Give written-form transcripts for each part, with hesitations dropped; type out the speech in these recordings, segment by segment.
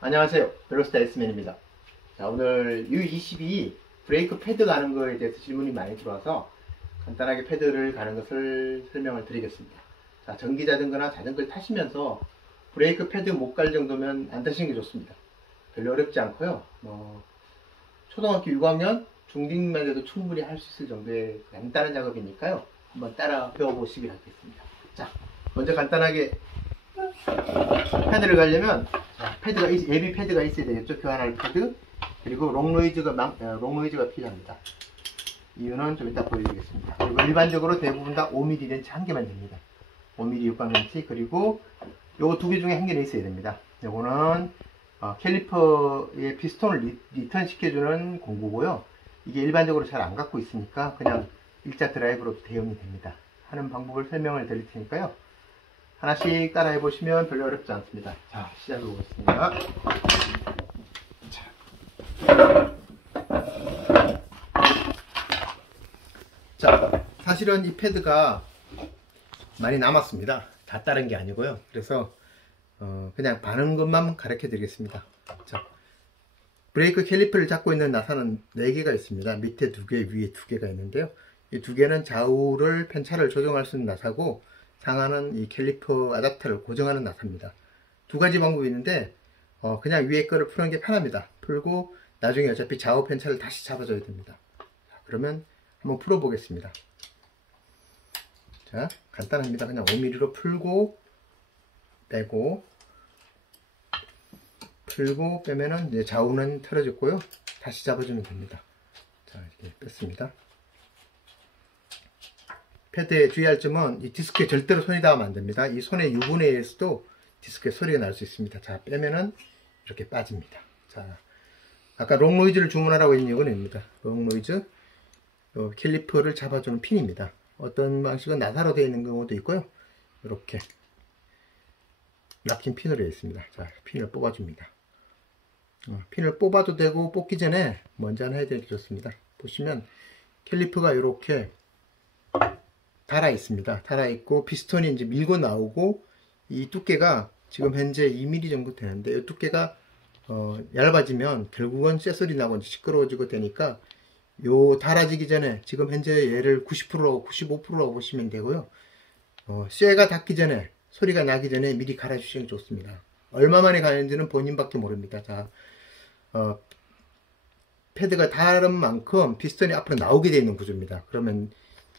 안녕하세요. 벨로스타 S맨입니다. 자, 오늘 U22 브레이크 패드 가는 거에 대해서 질문이 많이 들어와서 간단하게 패드를 가는 것을 설명을 드리겠습니다. 자, 전기 자전거나 자전거를 타시면서 브레이크 패드 못 갈 정도면 안 타시는 게 좋습니다. 별로 어렵지 않고요. 초등학교 6학년 중딩만 해도 충분히 할 수 있을 정도의 간단한 작업이니까요. 한번 따라 배워보시기 바라겠습니다. 자, 먼저 간단하게 패드를 가려면 패드가 예비 패드가 있어야 되겠죠. 교환할 패드. 그리고 롱노이즈가 필요합니다. 이유는 좀 이따 보여드리겠습니다. 그리고 일반적으로 대부분 다 5mm 렌치 한 개만 됩니다. 5mm 육각 렌치. 그리고 요거 두 개 중에 한 개는 있어야 됩니다. 요거는 캘리퍼의 피스톤을 리턴 시켜주는 공구고요. 이게 일반적으로 잘 안 갖고 있으니까 그냥 일자 드라이브로도 대용이 됩니다. 하는 방법을 설명을 드릴 테니까요. 하나씩 따라해 보시면 별로 어렵지 않습니다. 자, 시작해 보겠습니다. 자, 사실은 이 패드가 많이 남았습니다. 다 따른 게 아니고요. 그래서 그냥 바는 것만 가르쳐 드리겠습니다. 자, 브레이크 캘리퍼를 잡고 있는 나사는 4개가 있습니다. 밑에 2개, 위에 2개가 있는데요. 이 2개는 좌우를 편차를 조정할 수 있는 나사고, 상하는 이 캘리퍼 아답터를 고정하는 나사입니다. 두 가지 방법이 있는데 그냥 위에 거를 푸는 게 편합니다. 풀고 나중에 어차피 좌우 편차를 다시 잡아줘야 됩니다. 자, 그러면 한번 풀어 보겠습니다. 자, 간단합니다. 그냥 5mm로 풀고 빼고, 풀고 빼면은 이제 좌우는 틀어졌고요. 다시 잡아주면 됩니다. 자, 이렇게 뺐습니다. 패드에 주의할 점은 이 디스크에 절대로 손이 닿으면 안 됩니다. 이 손의 유분에 의해서도 디스크에 소리가 날 수 있습니다. 자, 빼면은 이렇게 빠집니다. 자, 아까 롱노이즈를 주문하라고 했는 이유는 입니다. 롱노이즈, 캘리퍼를 잡아주는 핀입니다. 어떤 방식은 나사로 되어 있는 경우도 있고요. 이렇게 락힌 핀으로 되어 있습니다. 자, 핀을 뽑아줍니다. 핀을 뽑아도 되고, 뽑기 전에 먼저 하나 해야 될 게 좋습니다. 보시면 캘리퍼가 이렇게 달아 있습니다. 달아 있고 피스톤이 이제 밀고 나오고, 이 두께가 지금 현재 2mm 정도 되는데, 이 두께가 얇아지면 결국은 쇳소리 나고 이제 시끄러워지고 되니까, 요 달아지기 전에 지금 현재 얘를 90%, 95%라고 보시면 되고요. 쇠가 닿기 전에, 소리가 나기 전에 미리 갈아주시는 게 좋습니다. 얼마 만에 가는지는 본인밖에 모릅니다. 자, 패드가 닳은 만큼 피스톤이 앞으로 나오게 되어 있는 구조입니다. 그러면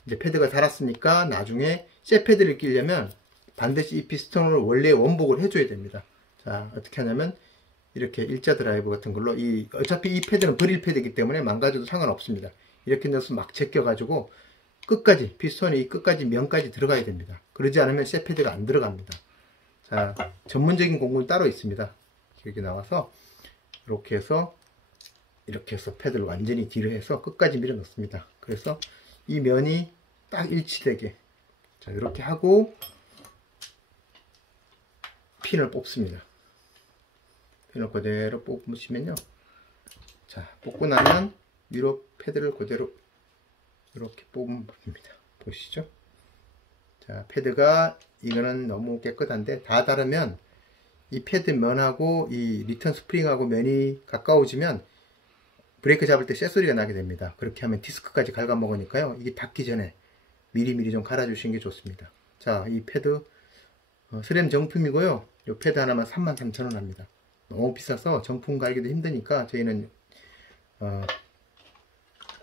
이제 패드가 닳았으니까 나중에 쇠 패드를 끼려면 반드시 이 피스톤을 원래 원복을 해줘야 됩니다. 자, 어떻게 하냐면 이렇게 일자 드라이브 같은 걸로, 어차피 이 패드는 버릴 패드이기 때문에 망가져도 상관없습니다. 이렇게 넣어서 막 제껴가지고 끝까지, 피스톤이 끝까지 면까지 들어가야 됩니다. 그러지 않으면 쇠 패드가 안 들어갑니다. 자, 전문적인 공구는 따로 있습니다. 여기 나와서 이렇게 해서 패드를 완전히 뒤로 해서 끝까지 밀어 넣습니다. 그래서 이 면이 딱 일치되게, 자, 이렇게 하고 핀을 뽑습니다. 핀을 그대로 뽑으시면요, 자, 뽑고 나면 위로 패드를 그대로 이렇게 뽑으면 됩니다. 보시죠. 자, 패드가, 이거는 너무 깨끗한데, 다 다르면 이 패드 면하고 이 리턴 스프링하고 면이 가까워지면 브레이크 잡을 때 쇳소리가 나게 됩니다. 그렇게 하면 디스크까지 갉아먹으니까요, 이게 닿기 전에 미리미리 좀 갈아주시는 게 좋습니다. 자, 이 패드 스램 정품이고요. 이 패드 하나만 33,000원 합니다. 너무 비싸서 정품 갈기도 힘드니까 저희는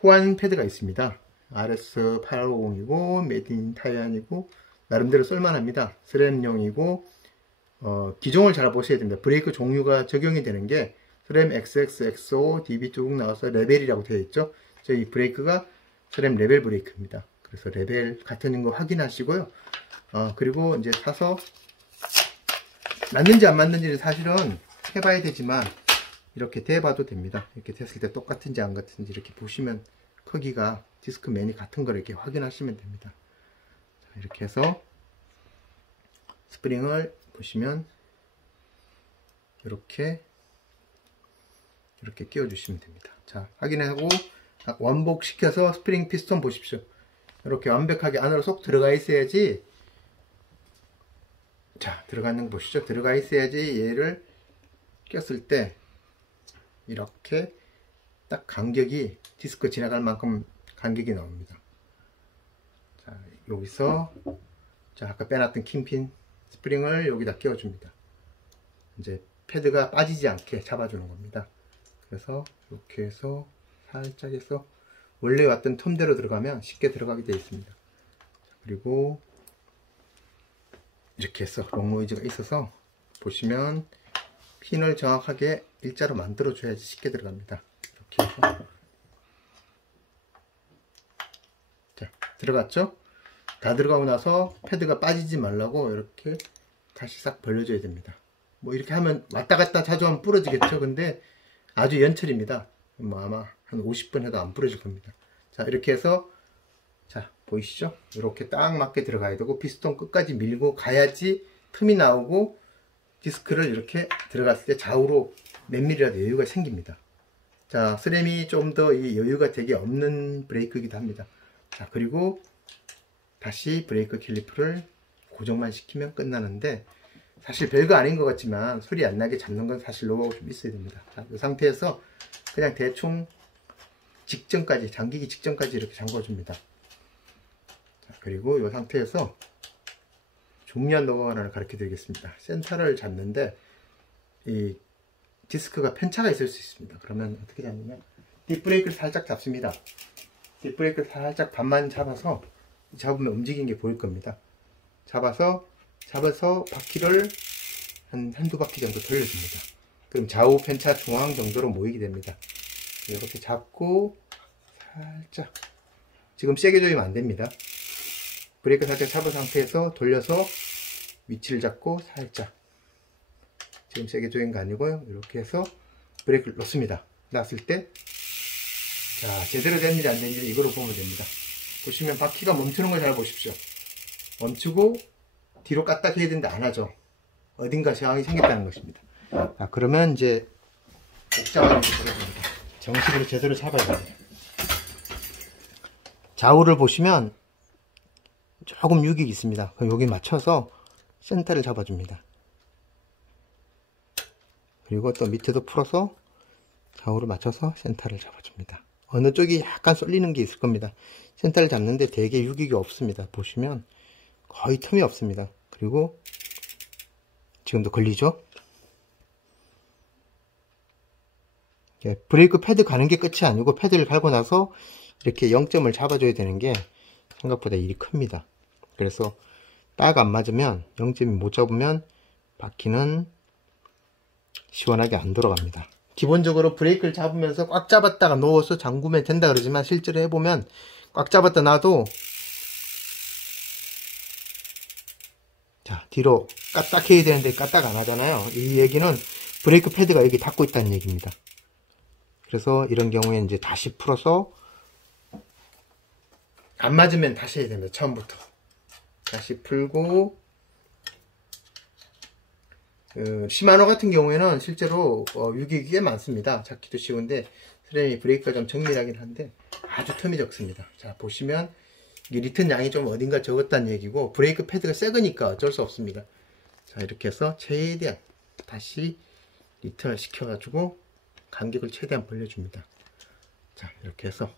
호환 패드가 있습니다. RS850이고 메이드 인 타이완이고 나름대로 쓸만합니다. 스램용이고 기종을 잘 보셔야 됩니다. 브레이크 종류가 적용이 되는 게 스램 XX, XO, DB 쭉 나와서 레벨이라고 되어 있죠. 저희 브레이크가 스램 레벨 브레이크입니다. 그래서 레벨 같은 거 확인하시고요. 그리고 이제 사서 맞는지 안 맞는지는 사실은 해봐야 되지만 이렇게 대봐도 됩니다. 이렇게 됐을 때 똑같은지 안 같은지 이렇게 보시면 크기가 디스크맨이 같은 걸 이렇게 확인하시면 됩니다. 자, 이렇게 해서 스프링을 보시면 이렇게 끼워 주시면 됩니다. 자, 확인하고 원복시켜서 스프링 피스톤 보십시오. 이렇게 완벽하게 안으로 쏙 들어가 있어야지, 자, 들어가는 거 보시죠. 들어가 있어야지 얘를 꼈을 때 이렇게 딱 간격이 디스크 지나갈 만큼 간격이 나옵니다. 자, 여기서 자, 아까 빼놨던 킹핀 스프링을 여기다 끼워줍니다. 이제 패드가 빠지지 않게 잡아주는 겁니다. 그래서 이렇게 해서 살짝 해서 원래 왔던 텀대로 들어가면 쉽게 들어가게 되어 있습니다. 그리고 이렇게 해서 롱노이즈가 있어서 보시면 핀을 정확하게 일자로 만들어 줘야지 쉽게 들어갑니다. 이렇게 해서 자, 들어갔죠? 다 들어가고 나서 패드가 빠지지 말라고 이렇게 다시 싹 벌려줘야 됩니다. 뭐 이렇게 하면 왔다 갔다 자주 하면 부러지겠죠. 근데 아주 연철입니다. 뭐 아마 한 50분 해도 안 부러질 겁니다. 자, 이렇게 해서 자, 보이시죠? 이렇게 딱 맞게 들어가야 되고 피스톤 끝까지 밀고 가야지 틈이 나오고 디스크를 이렇게 들어갔을 때 좌우로 몇 밀리라도 여유가 생깁니다. 자, 스램이 좀 더 이 여유가 되게 없는 브레이크이기도 합니다. 자, 그리고 다시 브레이크 캘리퍼를 고정만 시키면 끝나는데 사실 별거 아닌 것 같지만 소리 안 나게 잡는 건 사실 노하우가 좀 있어야 됩니다. 자, 이 상태에서 그냥 대충 직전까지, 잠기기 직전까지 이렇게 잠궈줍니다. 자, 그리고 이 상태에서 중요한 노하우 하나를 가르쳐 드리겠습니다. 센터를 잡는데 이 디스크가 편차가 있을 수 있습니다. 그러면 어떻게 잡느냐, 뒷브레이크를 살짝 잡습니다. 뒷브레이크를 살짝 반만 잡아서 잡으면 움직이는 게 보일 겁니다. 잡아서 바퀴를 한두 바퀴 정도 돌려줍니다. 그럼 좌우 편차 중앙 정도로 모이게 됩니다. 이렇게 잡고 살짝, 지금 세게 조이면 안 됩니다. 브레이크 살짝 잡은 상태에서 돌려서 위치를 잡고 살짝, 지금 세게 조인 거 아니고요. 이렇게 해서 브레이크를 놓습니다. 놨을 때 자, 제대로 됐는지 안 됐는지 이거로 보면 됩니다. 보시면 바퀴가 멈추는 걸 잘 보십시오. 멈추고 뒤로 까딱 해야 되는데 안 하죠. 어딘가 저항이 생겼다는 것입니다. 자, 그러면 이제 옥자가 들어갑니다. 정식으로 제대로 잡아야 됩니다. 좌우를 보시면 조금 유격이 있습니다. 그럼 여기 맞춰서 센터를 잡아줍니다. 그리고 또 밑에도 풀어서 좌우를 맞춰서 센터를 잡아줍니다. 어느 쪽이 약간 쏠리는 게 있을 겁니다. 센터를 잡는데 되게 유격이 없습니다. 보시면 거의 틈이 없습니다. 그리고 지금도 걸리죠? 브레이크 패드 가는 게 끝이 아니고 패드를 갈고 나서 이렇게 0점을 잡아줘야 되는 게 생각보다 일이 큽니다. 그래서 딱 안 맞으면 0점이 못 잡으면 바퀴는 시원하게 안 돌아갑니다. 기본적으로 브레이크를 잡으면서 꽉 잡았다가 놓아서 잠그면 된다 그러지만 실제로 해보면 꽉 잡았다 놔도 자, 뒤로 까딱 해야 되는데 까딱 안 하잖아요. 이 얘기는 브레이크 패드가 여기 닿고 있다는 얘기입니다. 그래서 이런 경우에 이제 다시 풀어서 안 맞으면 다시 해야 됩니다. 처음부터 다시 풀고, 시마노 같은 경우에는 실제로 유격이 꽤 많습니다. 잡기도 쉬운데 스램이 브레이크가 좀 정밀하긴 한데 아주 틈이 적습니다. 자, 보시면 이 리턴 양이 좀 어딘가 적었다는 얘기고 브레이크 패드가 새 거니까 어쩔 수 없습니다. 자, 이렇게 해서 최대한 다시 리턴을 시켜가지고 간격을 최대한 벌려줍니다. 자, 이렇게 해서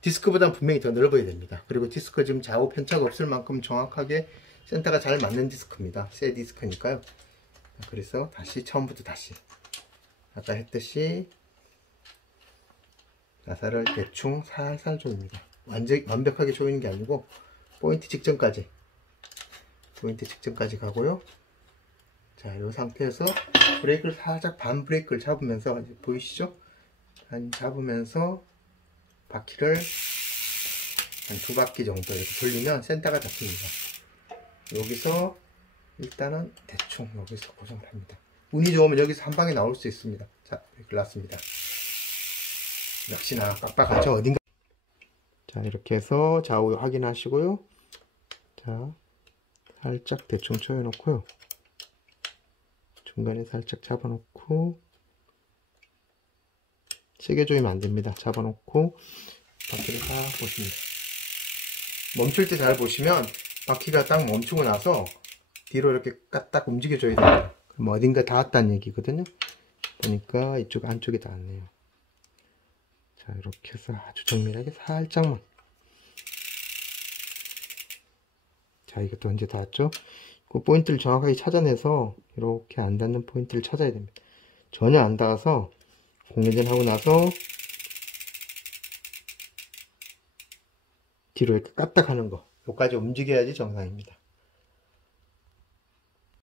디스크보다 분명히 더 넓어야 됩니다. 그리고 디스크 지금 좌우 편차가 없을 만큼 정확하게 센터가 잘 맞는 디스크입니다. 새 디스크니까요. 그래서 다시 처음부터 다시 아까 했듯이 나사를 대충 살살 조입니다. 완벽하게 조이는 게 아니고 포인트 직전까지 가고요. 자, 이 상태에서 브레이크를 살짝 반 브레이크를 잡으면서, 이제 보이시죠? 잡으면서 바퀴를 한 두 바퀴 정도 이렇게 돌리면 센터가 잡힙니다. 여기서 일단은 대충 여기서 고정을 합니다. 운이 좋으면 여기서 한 방에 나올 수 있습니다. 자, 이렇게 놨습니다. 역시나 빡빡하죠? 어딘가. 자, 이렇게 해서 좌우 확인하시고요. 자, 살짝 대충 조여놓고요. 중간에 살짝 잡아놓고, 세게 조이면 안됩니다. 잡아놓고 바퀴를 딱 보십니다. 멈출 때 잘 보시면 바퀴가 딱 멈추고 나서 뒤로 이렇게 까딱 움직여줘야 됩니다. 그럼 어딘가 닿았다는 얘기거든요. 보니까 이쪽 안쪽에 닿았네요. 자, 이렇게 해서 아주 정밀하게 살짝만. 자, 이것도 언제 닿았죠? 그 포인트를 정확하게 찾아내서 이렇게 안 닿는 포인트를 찾아야 됩니다. 전혀 안 닿아서 공회전 하고 나서 뒤로 이렇게 까딱 하는 거, 요까지 움직여야지 정상입니다.